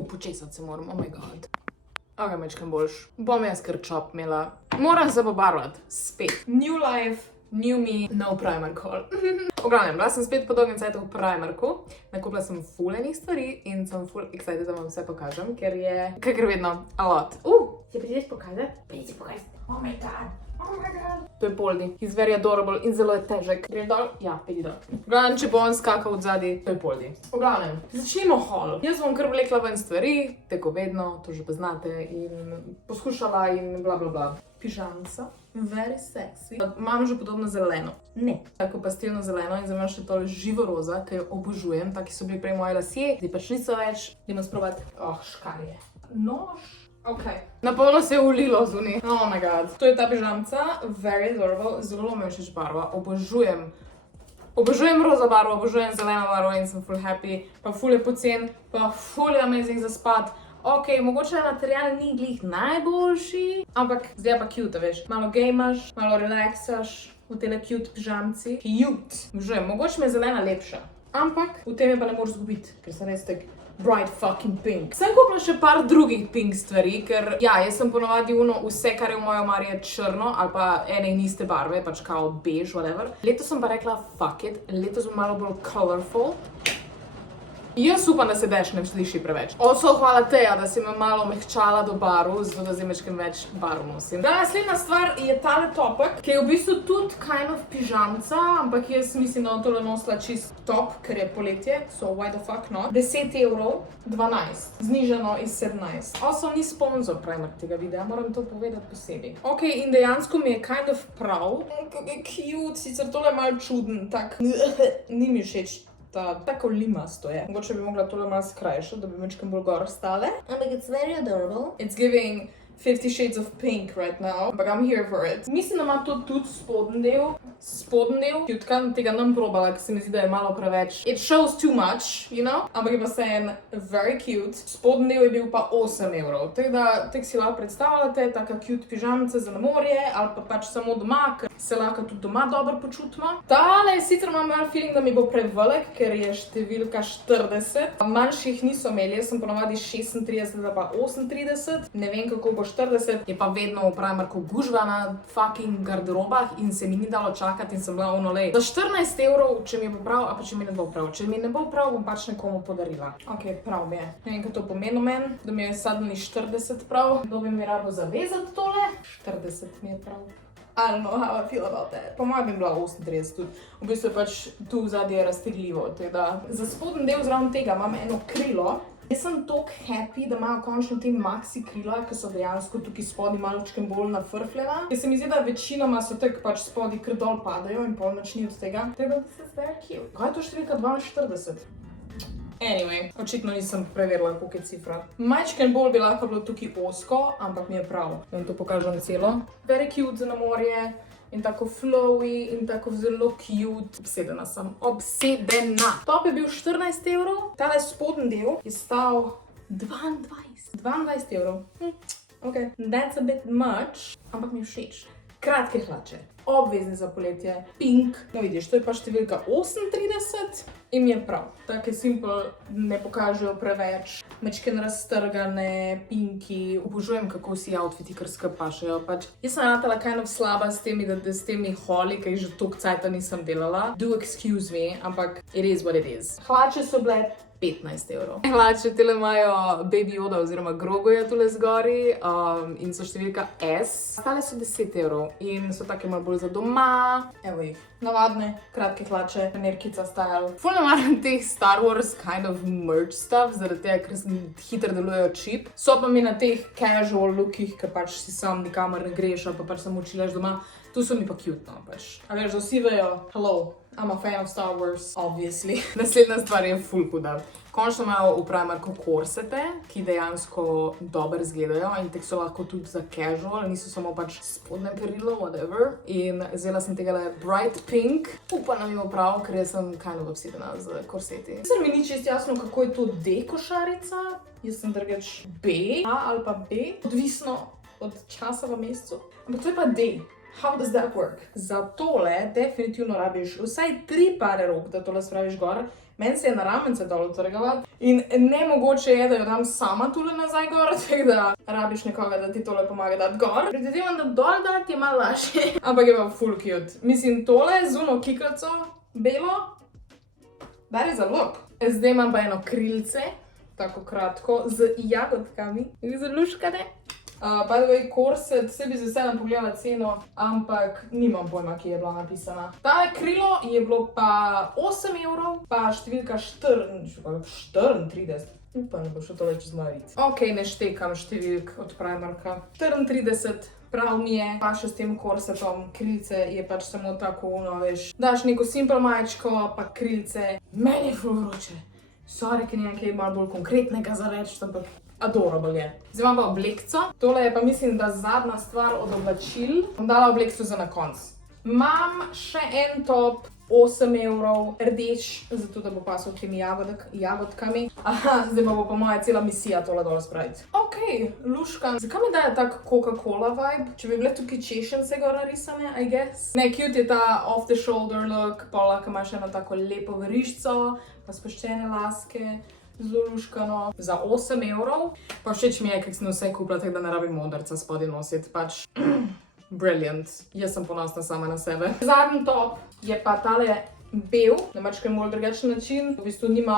Počesati se moram, oh my god. Ok, mečkam boljš. Bom jaz kar čop imela. Moram se pobarvati. Spet. New life, new me, no Primark haul. V glavnem, bila sem spet po dolgem cajtu v Primarku. Nakupila sem ful enih stvari in sem ful excited, da vam vse pokažem, ker je, kakor vedno, a lot. Se prideš pokazati? Prideš pokazati. Oh my god. Oh my god. To je Poldi. He's very adorable in zelo je težek. Grem dol? Ja, pedi dol. V glavnem, če bo on skakal od zadaj, to je Poldi. V glavnem, začnimo haul. Jaz bom kar vlekla ven stvari, tako vedno, to že poznate, in poskušala in bla bla bla. Pižamca, very sexy. Imam že podobno zeleno. Ne. Tako pastelno zeleno in za me še tole živo roza, ki jo obožujem. Taki so bili prej moji lasje, zdaj pač niso več. Idemo sprobati. Škarje. Nož. Ok. Napolno se je ulilo zunaj. Oh my god. To je ta pižamca, very adorable, zelo mi všeč barva, obožujem. Obožujem roza barvo, obožujem zeleno barvo in sem full happy. Pa full je pocen, pa full je amazing za spat. Ok, mogoče material ni glih najboljši, ampak zdaj pa cute, veš. Malo gejmaš, malo relaksaš v tele cute pižamci. Cute. Obožujem, mogoče mi je zelena lepša. Ampak v tem je pa ne moreš zgubiti, ker sem res tak bright fucking pink. Sem kupila še par drugih pink stvari, ker ja, jaz sem ponovadi vse, kar je v moji omari je črno ali pa ene in iste barve, pač kao bež, whatever. Letos sem pa rekla fuck it, letos bom malo bolj colorful. Jaz upam, da se dež ne sliši preveč. Also, hvala Teja, da si me malo mehčala do barv, zato da zdaj mečkem več barv nosim. Naslednja stvar je tale topek, ki je v bistvu tudi kind of pižamca, ampak jaz mislim, da bom tole nosila čist top, ker je poletje, so why the fuck not. 10 €, 12, znižano iz 17. Also, ni sponzor Primark tega videa, moram to povedati posebej. Ok, in dejansko mi je kind of prav. Kako je cute, sicer tole je malo čuden, tak, ni mi všeč. Tako limasto je. Mogoče bi mogla tole malo skrajšati, da bi mečkem bolj gor stale. Ampak it's very adorable. It's giving 50 Shades of Pink right now, but I'm here for it. Mislim, da ima to tudi spoden del. Cutka, tega nam probala, ker se mi zdi, da je malo preveč. It shows too much, you know? Ampak je pa se en very cute. Spoden del je bil pa 8 €. Tako da, tek si lahko predstavljate, taka cute pižamca za na morje, ali pa pač samo doma, ker se lahko tudi doma dobro počutimo. Tale, sicer imam malo feeling, da mi bo prevelik, ker je številka 40. Manjših niso imeli, jaz sem ponovadi 36 ali pa 38. Ne vem, kako bo 40, je pa vedno v Primarku gužva na fucking garderobah in se mi ni dalo čakati in sem bila ono lej. Za 14 €, če mi bo prav, a pa če mi ne bo prav. Če mi ne bo prav, bom pač nekomu podarila. Ok, prav mi je. Ne vem, kaj to pomeni meni, da mi je suddenly 40 prav. Kdo bi mi rabo zavezati tole? 40 mi je prav. I don't know how I feel about that. Po mojem bi bila 38 tudi. V bistvu je pač tu zadnje je raztegljivo. Teda, za spoden del zraven tega imam eno krilo. Jaz sem toliko happy, da imajo končno te maxi krila, ki so dejansko tukaj spodaj maločkem bolj nafrfljena. Ker se mi zdi, da večinoma so tak pač spodaj kar dol padajo in pol nič ni od tega. Treba, this is very cute. Kaj je to številka 42? Anyway, očitno nisem preverila, koliko je cifra. Majčken bolj bi lahko bilo tukaj osko, ampak mi je prav. Vam to pokažem celo. Very cute za na morje. In tako flowy, in tako zelo cute. Obsedena sem. Obsedena! Top je bil 14 €, tale spoden del je stal 22 €. Ok, that's a bit much, ampak mi je všeč. Kratke hlače, obvezne za poletje, pink. No vidiš, to je pa številka 38 in mi je prav. Take simple, ne pokažejo preveč, mečken raztrgane, pinki. Obožujem, kako si outfiti kar skupaj pašejo. Pač, jaz sem ratala kind of slaba s temi holi, ki jih že toliko cajta nisem delala. Do excuse me, ampak it is what it is. Hlače so bile 15 €. Hlače tele imajo Baby Yoda oziroma Groguja tule zgori in so številka S. Stale so 10 € in so take malo bolj za doma. Evo jih. Navadne, kratke hlače, nerkica style. Ful ne maram teh Star Wars kind of merch stuff, zaradi tega, ker hitro delujejo cheap. So pa mi na teh casual lookih, ker pač si sam nikamor ne greš, ali pa pač samo učilaš doma. Tu so mi pa cute, no, pač. A veš, da vsi vejo, hello, I'm a fan of Star Wars, obviously. Naslednja stvar je ful huda. Končno imajo v Primarku korsete, ki dejansko dobro izgledajo in tek so lahko tudi za casual, niso samo pač spodnje perilo, whatever. In vzela sem tegale bright pink. Upam, da mi bo prav, ker jaz sem kind of obsedena z korseti. Sicer mi ni čisto jasno, kako je to D košarica. Jaz sem drugač B, A ali pa B, odvisno od časa v mesecu. Ampak to je pa D. How does that work? Za tole definitivno rabiš vsaj 3 pare rok, da tole spraviš gor. Meni se je na ramence dol utrgala in nemogoče je, da jo dam sama tule nazaj gor, tako da rabiš nekoga, da ti tole pomaga dati gor. Predvidevam, da dol dati je malo lažje, ampak je pa full cute. Mislim, tole z uno kiklico, belo, that is a look. Zdaj imam pa eno krilce, tako kratko, z jagodkami, z luškane. By the way, korset, vse bi z veseljem pogledala ceno, ampak nimam pojma, ki je bila napisana. Tale krilo je bilo pa 8 evrov, pa številka 34. Upam, da bo šlo tole čez moj rit. Ok, ne štekam številk od Primarka. 34. Prav mi je, pa še s tem korsetom, krilce je pač samo tako, no veš. Daš neko simple majčko, pa krilce. Meni je ful vroče. Sorry, ki nekaj malo bolj konkretnega za reči, ampak adorable je. Zdaj imam pa oblekco. Tole je pa mislim, da zadnja stvar od oblačil. Bom dala oblekco za na konc. Imam še en top, 8 evrov, rdeč, zato da bo pasal temi jagodkami. Aha, zdaj pa bo pa moja cela misija tole dol spraviti. Ok, luškan. Zakaj mi daje tak Coca-Cola vibe? Če bi bile tukaj češence gor narisane, I guess. Ne, cute je ta off the shoulder look, pa lahko imaš eno tako lepo verižico, pa spuščene laske, zelo luškano. Za 8 evrov. Pa všeč mi je, kak sem vse kupila, tako da ne rabim modrca spodaj nositi, pač brilliant. Jaz sem ponosna sama na sebe. Zadnji top je pa tale bel, na mačkem bolj drugačen način. V bistvu nima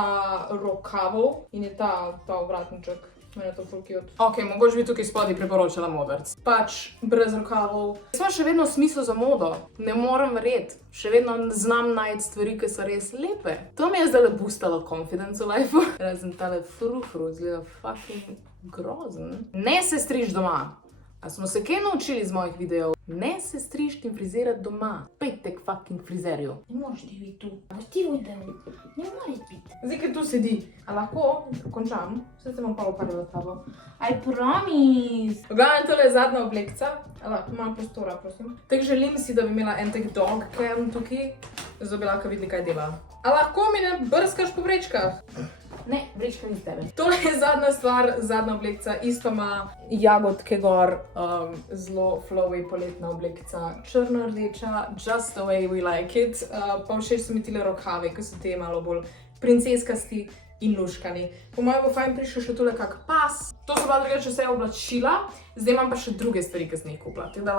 rokavov in je ta obratniček. Mene je to ful cute. Ok, mogoče bi tukaj spodaj priporočala modrc. Pač brez rokavov. Jaz imam še vedno smisel za modo. Ne morem verjeti. Še vedno znam najti stvari, ki so res lepe. To mi je zdaj boostalo confidence v lifeu. Razen tale frufru, izgleda fucking grozen. Ne se striž doma. A smo se kaj naučili iz mojih videov? Ne se strižti in frizirati doma. Pejte k fucking frizerju. Ne moreš ti biti tu. Boš ti videl. Ne moreš biti. Zdaj, ker tu sedi. A lahko končam? Vse se bom pa uparila tabo. I promise. Glavno, tole je zadnja oblekca. Lahko malo prostora, prosim. Tako želim si, da bi imela en tak dog cam tukaj. Zdaj bi lahko videli, kaj dela. A lahko mi ne brskaš po vrečkah? Ne, vrečka ni z tebe. Tole je zadnja stvar, zadnja oblekca. Isto ima jagodke gor, zelo flowy poletna oblekca. Črno-rdeča, just the way we like it. Pa všeč so mi tile rokave, ki so te malo bolj princeskasti in luškani. Po mojem bo fajn prišel še tole kak pas. To so pa drugače vse oblačila. Zdaj imam pa še druge stvari, ki sem jih kupila. Tako da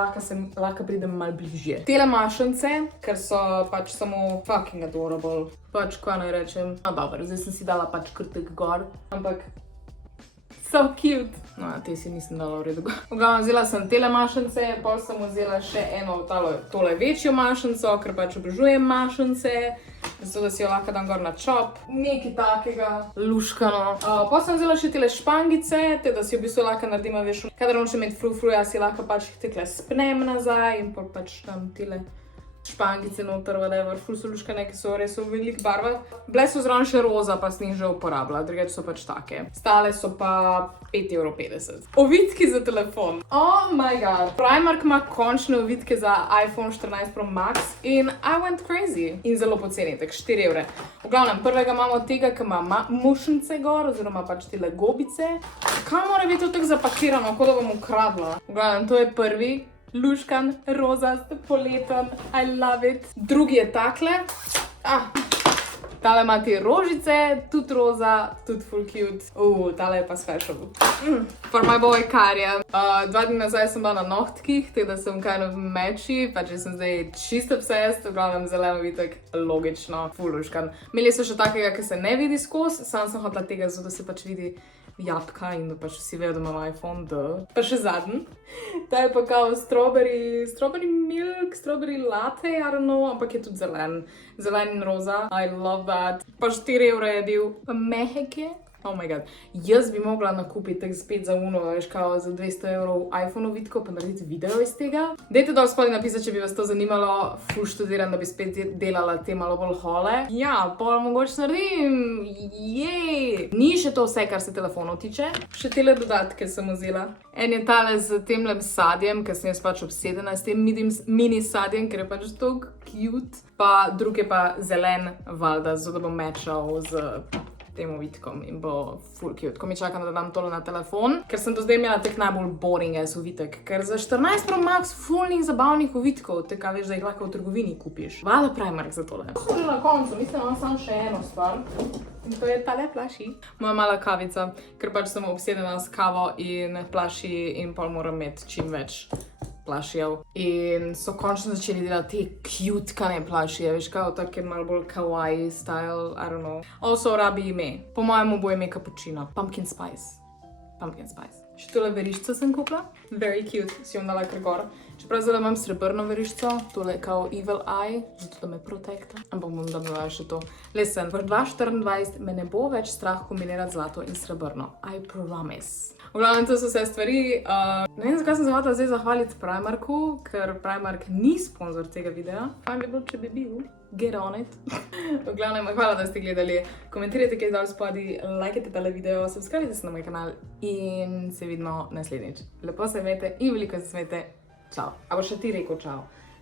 lahko pridem malo bližje. Tele mašence, ker so pač samo fucking adorable. Pač, kaj naj rečem. No dobro, zdaj sem si dala pač krtek gor. Ampak so cute. No, te si nisem dala v redu. V glavnem, vzela sem tele mašence, pol sem vzela še eno tole večjo mašenco, ker pač obožujem mašence. Zato, da si jo lahko dam gor na čop. Nekaj takega, luškano. Pa sem vzela še tele špangice, te da si v bistvu lahko naredim, veš, kadar hočem imeti frufruja, si lahko pač jih tekle spnem nazaj in pol pač tam tele špangice noter, whatever, ful so luškane, ki so res v velikih barvah. Bile so zraven še roza, pa sem jih že uporabila, drugače so pač take. Stale so pa 5,50 €. Ovitki za telefon. Oh my god. Primark ima končne ovitke za iPhone 14 Pro Max in I went crazy. In zelo poceni, tak 4 €. V glavnem, prvega imamo tega, ki ima mušnice gor, oziroma pač tele gobice. Kaj mora biti to tako zapakirano, kot da bom ukradla? V glavnem, to je prvi. Luškan, rozast, poleten, I love it. Drugi je takle. Tale ima te rožice, tudi roza, tudi full cute. Tale je pa special. For my boy Karja. 2 dni nazaj sem bila na nohtkih, tako da sem kind of matchy, pa če sem zdaj čisto obsessed, v glavnem zeleno vitek, logično, full luškan. Imeli so še takega, ki se ne vidi skozi, sam sem hotela tega, zato se pač vidi jabka in da pač vsi vejo, da imam iPhone, Pa še zadnji. Ta je pa kao strawberry milk, strawberry latte, I don't know, ampak je tudi zelen. Zelen in roza. I love that. Pa 4 € je bil. Pa mehek je. Oh my god. Jaz bi mogla nakupiti tak spet za uno, veš kao za 200 € iPhone ovitko, pa narediti video iz tega. Dajte dol spodaj napisati, če bi vas to zanimalo. Ful študiram, da bi spet delala te malo bolj hole. Ja, pol mogoče naredim. Jej! Ni še to vse, kar se telefonov tiče. Še tele dodatke sem vzela. En je tale z temlem sadjem, ker sem jaz pač obsedena s tem mini sadjem, ker je pač toliko cute. Pa drug je pa zelen, valjda, zato da bom matchal z tem uvitkom in bo full cute. Ko mi čakam, da dam tole na telefon, ker sem do zdaj imela teh najbolj boring ass uvitek, ker za 14 Pro Max fullnih zabavnih uvitkov, tega veš, da jih lahko v trgovini kupiš. Hvala Primark za tole. To smo že na koncu, mislim, imam samo še eno stvar. In to je tale plaši. Moja mala kavica, ker pač sem obsedena s kavo in plaši in pol moram imeti čim več plašijev. In so končno začeli delati te cute kane plašije, veš, kao take malo bolj kawaii style, I don't know. Also rabi ime. Po mojemu bo ime cappuccino. Pumpkin spice. Pumpkin spice. Še tole veriščo sem kupila. Very cute. Si jo dala kar gor. Čeprav zdaj imam srebrno veriščo, tole je kao evil eye, zato da me protekta. Ampak bom dala še to. Listen, v 2024 me ne bo več strah kombinirati zlato in srebrno. I promise. V glavnem, to so vse stvari. Ne vem, zakaj sem se hotela zdaj zahvaliti Primarku, ker Primark ni sponzor tega videa. Fajn bi bilo, če bi bil. Get on it. V glavnem, hvala, da ste gledali. Komentirajte kaj dol spodaj, lajkajte tale video, subscribite se na moj kanal in se vidimo naslednjič. Lepo se imejte in veliko se smejte. Čau. A boš še ti rekel čau?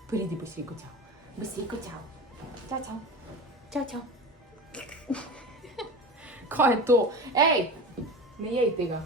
Pridi, boš rekel čau. Boš rekel čau. Čau, čau. Čau, čau. Kaj je to? Ej, ne jej tega.